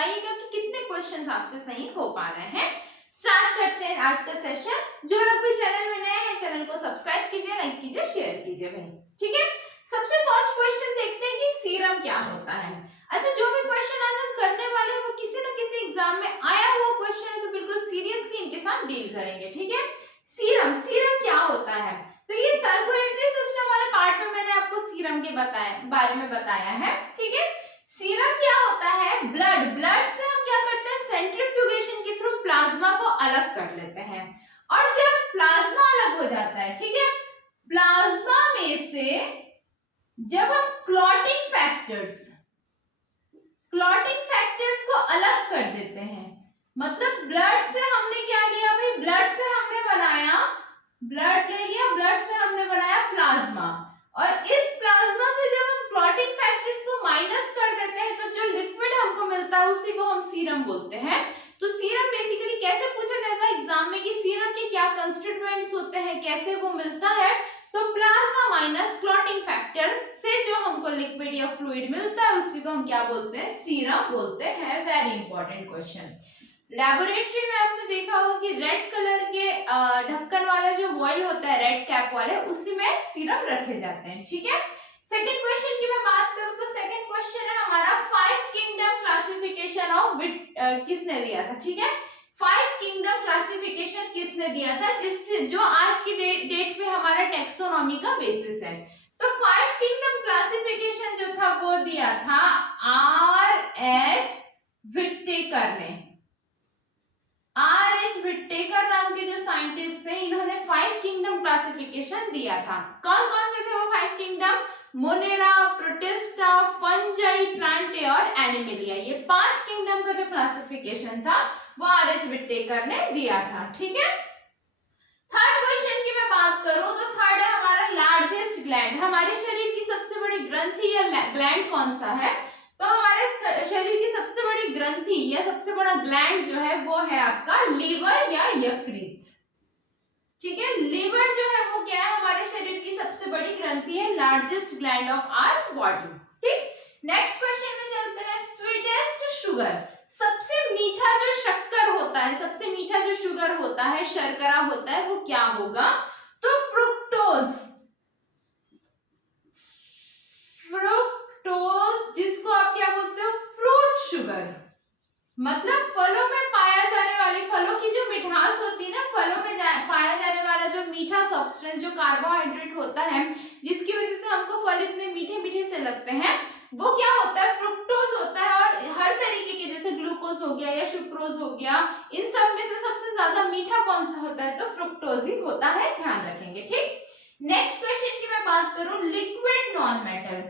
बताइएगा कि कितने क्वेश्चंस आपसे सही हो पा रहे हैं। स्टार्ट करते हैं आज का सेशन। जो लोग भी चैनल में नए हैं चैनल को सब्सक्राइब कीजिए, लाइक कीजिए, शेयर कीजिए भाई, ठीक है। सबसे फर्स्ट क्वेश्चन देखते हैं कि सीरम क्या होता है। अच्छा, जो भी क्वेश्चन आज हम करने वाले हैं वो किसी न किसी एग्जाम में आया हुआ क्वेश्चन है, तो बिल्कुल सीरियसली इनके साथ डील करेंगे, ठीक है। सीरम क्या होता है? तो ये सर्कुलेटरी सिस्टम वाले पार्ट में मैंने आपको सीरम के बारे में बताया है, ठीक है। सीरम क्या होता है? ब्लड से हम क्या करते हैं, सेंट्रीफ्यूगेशन के थ्रू प्लाज्मा को अलग कर लेते हैं। और जब प्लाज्मा अलग हो जाता है, ठीक है, प्लाज्मा में से जब हम क्लॉटिंग फैक्टर्स को अलग कर देते हैं, मतलब ब्लड से हमने क्या लिया भाई, ब्लड से हमने बनाया, ब्लड ले लिया, ब्लड से हमने बनाया प्लाज्मा, और इस प्लाज्मा से जब हम क्लॉटिंग फैक्टर्स को माइनस कर देते हैं तो जो लिक्विड हमको मिलता है उसी को हम सीरम बोलते हैं। तो सीरम बेसिकली कैसे पूछा जाता है एग्जाम में कि सीरम के क्या कंस्टिट्यूएंट्स होते हैं, कैसे वो मिलता है, तो प्लाज्मा माइनस क्लॉटिंग फैक्टर से जो हमको लिक्विड या फ्लूइड मिलता है उसी को हम क्या बोलते हैं, सीरम बोलते हैं। Very important question. लैबोरेटरी में आपने देखा होगा कि रेड कलर के ढक्कन वाला जो वॉयल होता है, रेड कैप वाले, उसी में सीरम रखे जाते हैं, ठीक है। सेकंड क्वेश्चन की मैं बात करूं तो सेकंड क्वेश्चन है हमारा 5 किंगडम क्लासिफिकेशन ऑफ किसने दिया था, ठीक है। 5 किंगडम क्लासिफिकेशन किसने दिया था, जिससे जो आज की डेट पे हमारा टेक्सोनॉमी का बेसिस है। तो 5 किंगडम क्लासिफिकेशन जो था वो दिया था R.H. विट्टेकर ने। R.H. विट्टेकर नाम के जो साइंटिस्ट थे, इन्होंने 5 किंगडम क्लासिफिकेशन दिया था। कौन कौन से थे वो 5 kingdom? Monera, protista, fungi, Plantae और एनिमलिया। ये 5 किंगडम का जो क्लासिफिकेशन था वो R.H. विट्टेकर ने दिया था, ठीक है। थर्ड क्वेश्चन की मैं बात करूं तो थर्ड है हमारा लार्जेस्ट ग्लैंड। हमारे शरीर की सबसे बड़ी ग्रंथि या ग्लैंड कौन सा है? तो हमारे शरीर की सबसे बड़ी ग्रंथि या सबसे बड़ा ग्लैंड जो है वो है आपका लीवर या यकृत, ठीक है। लीवर जो है वो क्या है, हमारे शरीर की सबसे बड़ी ग्रंथि है, largest gland of our body, ठीक। नेक्स्ट क्वेश्चन में चलते हैं। स्वीटेस्ट शुगर, सबसे मीठा जो शक्कर होता है, सबसे मीठा जो शुगर होता है, शर्करा होता है, वो क्या होगा? तो फ्रुक्टोज, जिसको आप क्या बोलते हो, फ्रूट शुगर। मतलब फलों में पाया जाने वाली, फलों की जो मिठास होती है ना, फलों में पाया जाने वाला जो मीठा सब्सटेंस, जो कार्बोहाइड्रेट होता है, जिसकी वजह से हमको फल इतने मीठे मीठे से लगते हैं, वो क्या होता है, फ्रुक्टोज होता है। और हर तरीके के, जैसे ग्लूकोज हो गया या सुक्रोज हो गया, इन सब में से सबसे ज्यादा मीठा कौन सा होता है? तो फ्रुक्टोज ही होता है, ध्यान रखेंगे, ठीक। नेक्स्ट क्वेश्चन की मैं बात करूं, लिक्विड नॉन मेटल,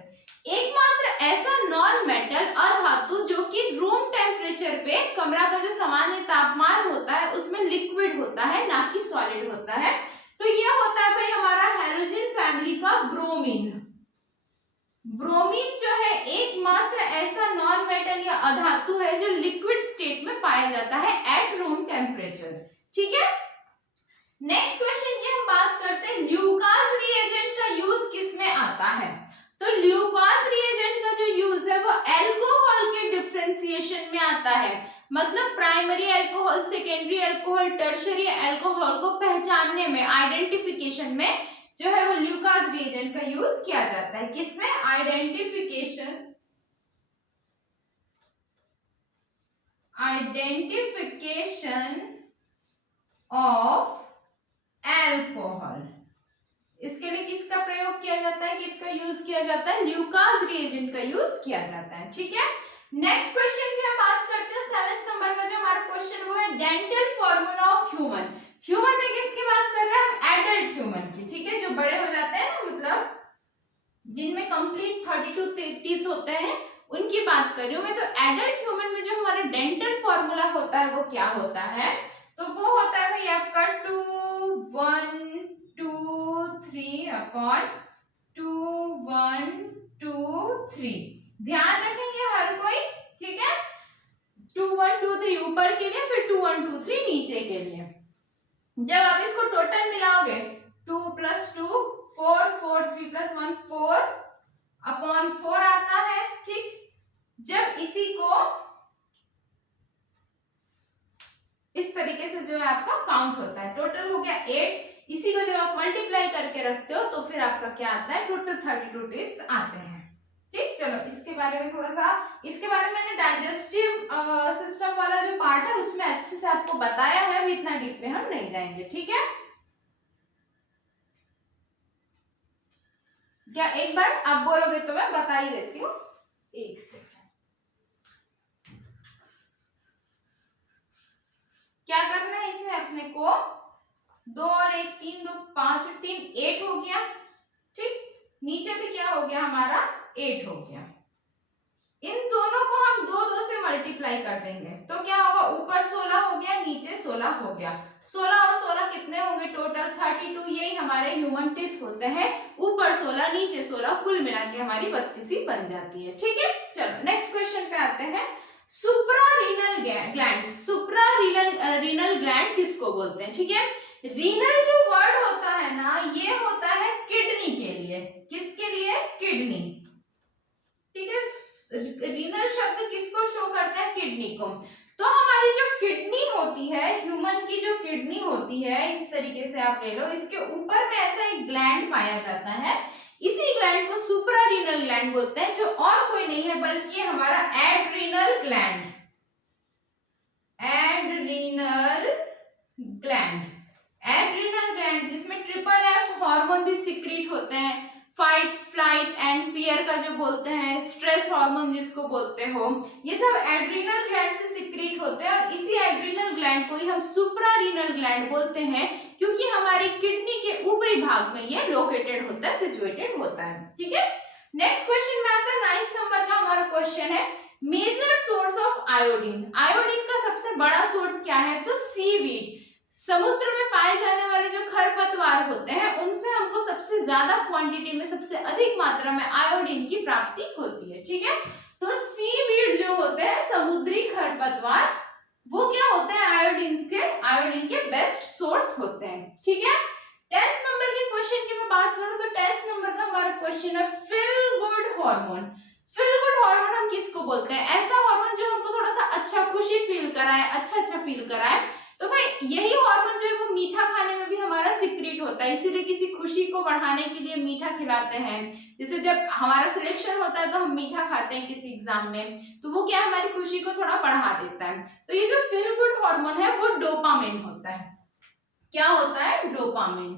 एकमात्र ऐसा नॉन मेटल अधातु जो कि रूम टेम्परेचर पे, कमरा का जो सामान्य तापमान होता है उसमें लिक्विड होता है, ना कि सॉलिड होता है। तो ये होता है भाई हमारा हैलोजन फैमिली का ब्रोमीन। ब्रोमीन जो है एकमात्र ऐसा नॉन मेटल या अधातु है जो लिक्विड स्टेट में पाया जाता है एट रूम टेम्परेचर, ठीक है। नेक्स्ट क्वेश्चन की हम बात करते हैं, ल्यूकास रिएजेंट का यूज किसमें आता है? तो ल्यूकास रिएजेंट का जो यूज है वो अल्कोहल के डिफरेंशिएशन में आता है। मतलब primary alcohol, secondary alcohol, tertiary alcohol को पहचानने में, आइडेंटिफिकेशन में जो है वो ल्यूकास रिएजेंट का यूज किया जाता है। किसमें? आइडेंटिफिकेशन ऑफ अल्कोहल, इसके लिए किसका प्रयोग किया जाता है, किसका यूज किया जाता है? ल्यूकास रिएजेंट का यूज किया जाता है, ठीक है। नेक्स्ट क्वेश्चन की हम बात करते हैं, 7th नंबर का जो हमारा क्वेश्चन वो है dental formula of human. Human में किसकी बात कर रहे हैं हम? एडल्ट ह्यूमन की, ठीक है, जो बड़े हो जाते हैं ना, मतलब जिनमें कंप्लीट 32 टीथ होते हैं, उनकी बात कर रही हूं मैं। तो एडल्ट ह्यूमन में जो हमारा डेंटल फॉर्मूला होता है वो क्या होता है? तो वो होता है भाई आपका 2 1 2 3 अपॉन 2 1 2 3। ध्यान रखेंगे हर कोई, ठीक है। 2 1 2 3 ऊपर के लिए, फिर 2 1 2 3 नीचे के लिए। जब आप इसको टोटल मिलाओगे 2 + 2 4 4 3 + 1 4 अपॉन 4 आता है, ठीक। जब इसी को जो है आपका काउंट होता है। टोटल हो गया 8। इसी को जब आप मल्टीप्लाई करके रखते हो तो फिर आपका क्या आता है, टोटल 32 टीथ्स आते हैं। ठीक, चलो इसके बारे में थोड़ा सा, इसके बारे में मैंने डाइजेस्टिव सिस्टम वाला जो पार्ट है उसमें अच्छे से आपको बताया है, अभी इतना डीप में हम नहीं जाएंगे। ठीक है, क्या एक बार आप बोलोगे तो मैं बता ही देती हूँ। एक सेकंड, क्या करना है इसमें अपने को, 2 और 1 3, 2 5 और 3 8 हो गया। ठीक, नीचे भी क्या हो गया हमारा 8 हो गया। इन दोनों को हम 2 से मल्टीप्लाई कर देंगे तो क्या होगा, ऊपर 16 हो गया, नीचे 16 हो गया। 16 और 16 कितने होंगे, टोटल 32। यही हमारे ह्यूमन टीथ होते हैं, ऊपर 16 नीचे 16, कुल मिला के हमारी 32 बन जाती है। ठीक है, चलो नेक्स्ट क्वेश्चन पे आते हैं। सुप्रारीनल ग्लैंड, सुप्रारीनल ग्लैंड किसको बोलते हैं? ठीक है, रीनल जो वर्ड होता है ना, ये होता है किडनी के लिए। किसके लिए? किडनी। ठीक है, रीनल शब्द किसको शो करता है? किडनी को। तो हमारी जो किडनी होती है, ह्यूमन की जो किडनी होती है, इस तरीके से आप ले लो, इसके ऊपर में ऐसा एक ग्लैंड पाया जाता है, इसी ग्लैंड को सुप्रारीनल ग्लैंड बोलते हैं, जो और कोई नहीं है बल्कि हमारा adrenal gland. Adrenal gland, adrenal gland जिसमें ट्रिपल एफ हार्मोन भी सिक्रीट होते हैं, फाइट फ्लाइट एंड फियर का जो बोलते हैं, स्ट्रेस हार्मोन जिसको बोलते हो, ये सब एड्रीनल ग्लैंड से सिक्रीट होते हैं। और इसी एड्रीनल ग्लैंड को ही हम सुप्रारीनल ग्लैंड बोलते हैं, क्योंकि हमारी किडनी के ऊपरी भाग में ये लोकेटेड होता है, सिचुएटेड होता है। ठीक है, नेक्स्ट क्वेश्चन में आता है 9th नंबर का हमारा क्वेश्चन है, major source of iodine. Iodine का सबसे बड़ा सोर्स क्या है? तो सीवीड, समुद्र में पाए जाने वाले जो खरपतवार होते हैं उनसे हमको सबसे ज्यादा क्वांटिटी में, सबसे अधिक मात्रा में आयोडीन की प्राप्ति होती है। ठीक है, तो सीवीड जो होते हैं, समुद्री खरपतवार, वो क्या होते हैं, आयोडीन के बेस्ट सोर्स होते हैं। ठीक है, 10th नंबर के क्वेश्चन की मैं बात करूं तो 10th नंबर का हमारा क्वेश्चन है feel good hormone. Feel good hormone हम किसको बोलते हैं? ऐसा हार्मोन जो हमको थोड़ा सा अच्छा, खुशी फील कराए, अच्छा फील कराए। तो भाई यही हार्मोन जो है वो मीठा खाने में भी हमारा सिक्रीट होता है, इसीलिए किसी खुशी को बढ़ाने के लिए मीठा खिलाते हैं। जैसे जब हमारा सिलेक्शन होता है तो हम मीठा खाते हैं किसी एग्जाम में, तो वो क्या हमारी खुशी को थोड़ा बढ़ा देता है। तो ये जो फील गुड हार्मोन है वो डोपामिन होता है। क्या होता है? डोपामिन।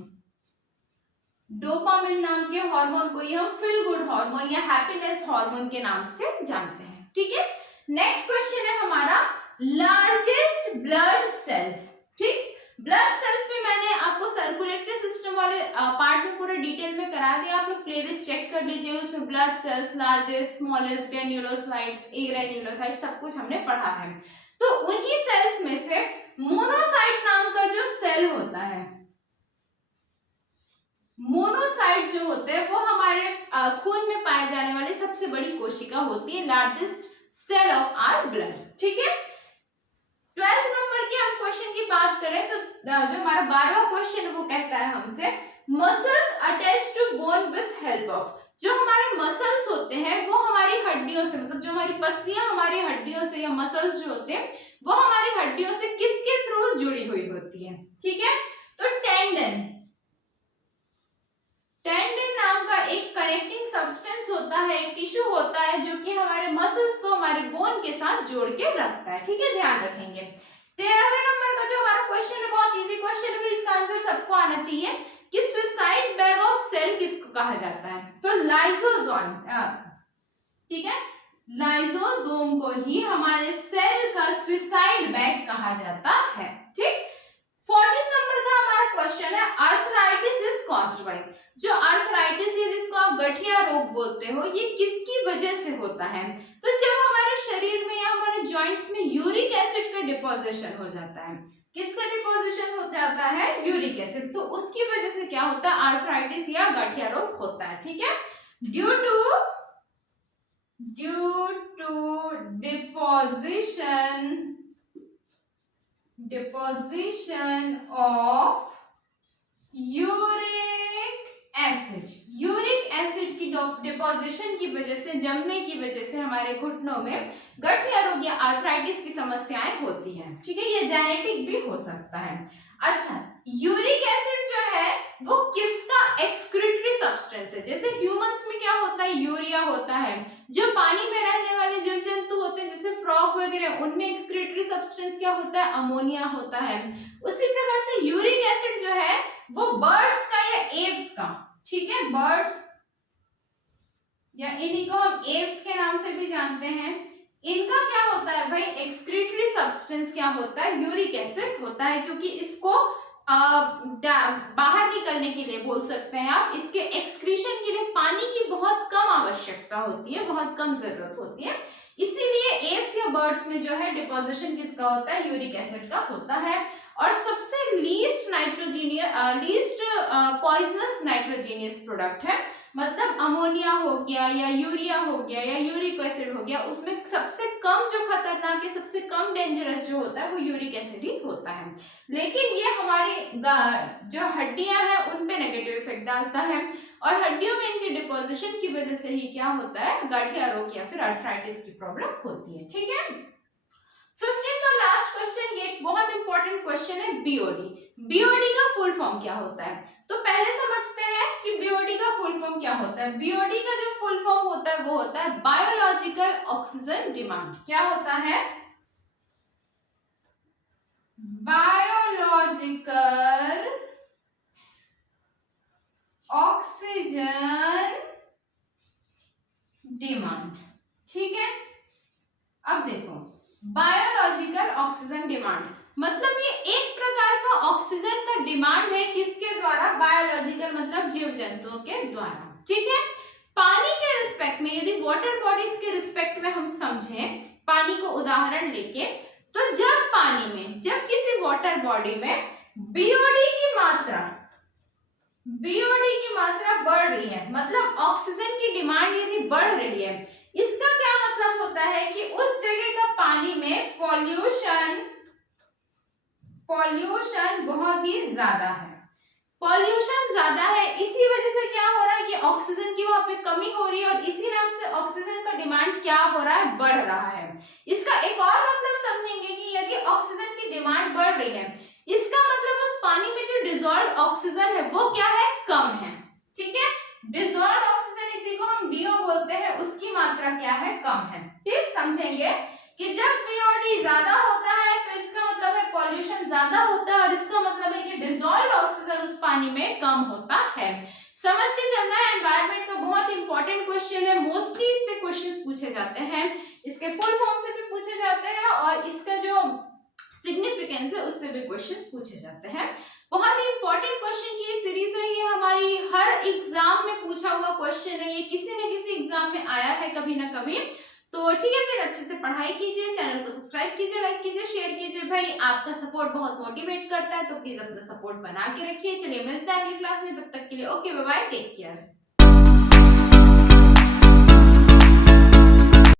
डोपामिन नाम के हार्मोन को ही हम फील गुड हार्मोन या हैप्पीनेस हार्मोन के नाम से जानते हैं। ठीक है, नेक्स्ट क्वेश्चन है हमारा लार्जेस्ट ब्लड सेल्स। ठीक, ब्लड सेल्स में मैंने आपको सर्कुलेटरी सिस्टम वाले पार्ट में पूरे डिटेल में करा दिया, आप लोग प्लेलिस्ट चेक कर लीजिए, उसमें blood cells, largest, smallest, granulocytes, granulocyte सब कुछ हमने पढ़ा है। तो उन्हीं सेल्स में से मोनोसाइट नाम का जो सेल होता है, मोनोसाइट जो होते हैं वो हमारे खून में पाए जाने वाली सबसे बड़ी कोशिका होती है, largest cell of our blood. ठीक है, 12th नंबर के हम क्वेश्चन की बात करें तो जो हमारा 12वां क्वेश्चन वो कहता है हमसे muscles attach to bone with help of. जो हमारे मसल्स होते हैं वो हमारी हड्डियों से, मतलब जो हमारी पसलियां हमारी हड्डियों से, या मसल्स जो होते हैं वो हमारी हड्डियों से किसके थ्रू जुड़ी हुई होती है? ठीक है, तो टेंडन, टेंडन नाम का एक कनेक्टिंग सब्सटेंस होता है, एक टिश्यू होता है जो कि हमारे मसल्स को हमारे बोन के साथ जोड़ के रखता है। ठीक है, ध्यान रखेंगे। 13वें नंबर का जो हमारा क्वेश्चन है बहुत इजी क्वेश्चन है, इसका आंसर सबको आना चाहिए कि सुसाइड बैग ऑफ सेल किसको कहा जाता है? तो लाइसोसोम। ठीक है, लाइसोसोम को ही हमारे सेल का सुसाइड बैग कहा जाता है। ठीक, 14 नंबर का हमारा क्वेश्चन है आर्थराइटिस इज कॉज्ड बाय। जो आर्थराइटिस है जिसको आप गठिया रोग बोलते हो, ये किसकी वजह से होता है? तो जब हमारे शरीर में या हमारे जॉइंट्स में यूरिक एसिड का डिपोजिशन हो जाता है, किसका डिपोजिशन हो जाता है? Uric acid. तो उसकी वजह से क्या होता है? आर्थराइटिस या गठिया रोग होता है। ठीक है, due to deposition of uric acid, uric acid की डिपोजिशन की वजह से, जमने की वजह से हमारे घुटनों में गठिया रोग या आर्थराइटिस की समस्याएं होती हैं। ठीक है, ये जेनेटिक भी हो सकता है। अच्छा, यूरिक एसिड जो है वो किसका एक्सक्रीटरी सब्सटेंस है? जैसे ह्यूमंस में क्या होता है, यूरिया होता है। जो पानी में रहने वाले जीव जंतु होते हैं जैसे फ्रॉग वगैरह, उनमें एक्सक्रीटरी सब्सटेंस क्या होता है, अमोनिया होता है। उसी प्रकार से यूरिक एसिड जो है वो बर्ड्स का या एव्स का, ठीक है, बर्ड्स या इन्हीं को हम एव्स के नाम से भी जानते हैं, इनका क्या होता है भाई, एक्सक्रीटरी सब्सटेंस क्या होता है, यूरिक एसिड होता है। क्योंकि इसको बाहर निकलने के लिए बोल सकते हैं आप, इसके एक्सक्रीशन के लिए पानी की बहुत कम आवश्यकता होती है, बहुत कम जरूरत होती है। इसीलिए एव्स या बर्ड्स में जो है डिपोजिशन किसका होता है, यूरिक एसिड का होता है। और सबसे लीस्ट पॉइजनस नाइट्रोजीनियस प्रोडक्ट है, मतलब अमोनिया हो गया या यूरिया हो गया या यूरिक एसिड हो गया, उसमें सबसे कम जो खतरनाक है, सबसे कम डेंजरस जो होता है वो यूरिक एसिड ही होता है। लेकिन ये हमारी जो हड्डियां हैं उन पे नेगेटिव इफेक्ट डालता है, और हड्डियों में इनके डिपोजिशन की वजह से ही क्या होता है, गठिया रोग या फिर आर्थराइटिस की प्रॉब्लम होती है। ठीक है, 15th और लास्ट क्वेश्चन, ये बहुत इंपॉर्टेंट क्वेश्चन है, बीओडी। बीओडी का फुल फॉर्म क्या होता है? तो पहले समझते हैं कि बीओडी का फुल फॉर्म क्या होता है। बीओडी का जो फुल फॉर्म होता है वो होता है बायोलॉजिकल ऑक्सीजन डिमांड। क्या होता है? Biological oxygen demand. ठीक है, अब देखो, बायोलॉजिकल ऑक्सीजन डिमांड मतलब ये एक प्रकार का ऑक्सीजन का डिमांड है, किसके द्वारा, बायोलॉजिकल मतलब जीव जंतुओं के द्वारा। ठीक है, पानी के रिस्पेक्ट में, यदि वाटर बॉडीज के रिस्पेक्ट में हम समझें, पानी को उदाहरण लेके, तो जब पानी में, जब किसी वाटर बॉडी में बीओडी की मात्रा बढ़ रही है, मतलब ऑक्सीजन की डिमांड यदि बढ़ रही है, इसका क्या मतलब होता है कि उस जगह का पानी में पॉल्यूशन बहुत ही ज्यादा है, पॉल्यूशन ज्यादा है। इसी वजह से क्या हो रहा है कि ऑक्सीजन की वहां पे कमी हो रही है, और इसी नाम से ऑक्सीजन का डिमांड क्या हो रहा है, बढ़ रहा है। इसका एक और मतलब समझेंगे कि यदि ऑक्सीजन की डिमांड बढ़ रही है, इसका मतलब उस पानी में जो डिसॉल्व्ड ऑक्सीजन है वो क्या है, कम है। ठीक है, डिसॉल्व्ड ऑक्सीजन, इसी को हम डीओ बोलते हैं, उसकी मात्रा क्या है, कम है। ठीक, समझेंगे कि जब बीओडी ज्यादा होता है तो इसका मतलब है पॉल्यूशन ज्यादा होता है, और इसका मतलब है कि डिसॉल्व्ड ऑक्सीजन उस पानी में कम होता है। समझ के चलना है, एनवायरनमेंट का बहुत इंपॉर्टेंट क्वेश्चन है, मोस्टली इससे क्वेश्चंस पूछे जाते हैं, इसके फुल फॉर्म से भी पूछे जाते हैं, और इसका जो सिग्निफिकेंस है उससे भी क्वेश्चंस पूछे जाते हैं। बहुत ही इंपॉर्टेंट क्वेश्चन की ये सीरीज है, ये हमारी हर एग्जाम में पूछा हुआ क्वेश्चन है, ये किसी न किसी एग्जाम में आया है कभी ना कभी। तो ठीक है, फिर अच्छे से पढ़ाई कीजिए, चैनल को सब्सक्राइब कीजिए, लाइक कीजिए, शेयर कीजिए। भाई आपका सपोर्ट बहुत मोटिवेट करता है, तो प्लीज अपना सपोर्ट बना के रखिए। चलिए मिलते हैं अगली क्लास में, तब तक के लिए okay, bye bye, take care.